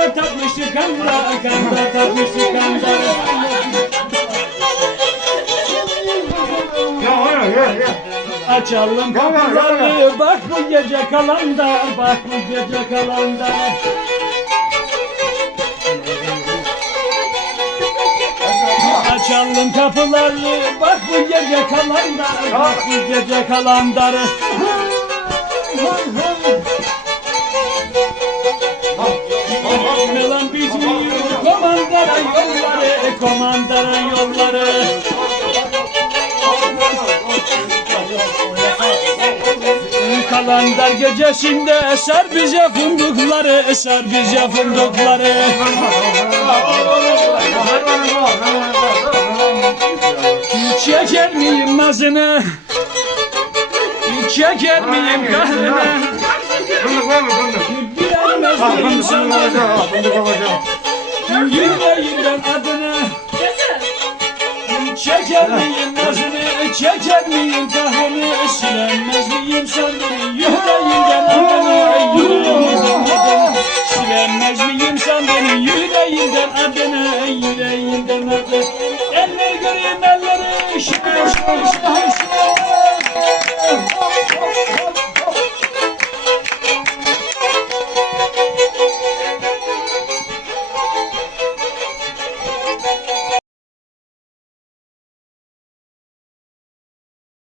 kanda tatmıştı kanda tatmıştı kanda. Açalım kapıları, bak bu gece kalanda, bak bu gece kalanda. Açalım kapıları, bak bu gece kalanda, bak bu gece kalandarı. Melan bitmiyor, komandara yolları, komandara yolları. Kalandar gecesinde sar bize fındıkları, sar bize fındıkları. Çeker miyim nazını, çeker miyim kahrını? Bilemez miyim sana, yüreğimden adını. Çeker miyim nazını, çeker miyim kahrını? Silemez miyim sandığını, yüreğimden adını, yüreğimden adını. Silemez miyim sandığını, yüreğimden adını, yüreğimden adını. Eller göreyim elleri, şıkır şıkır şıkır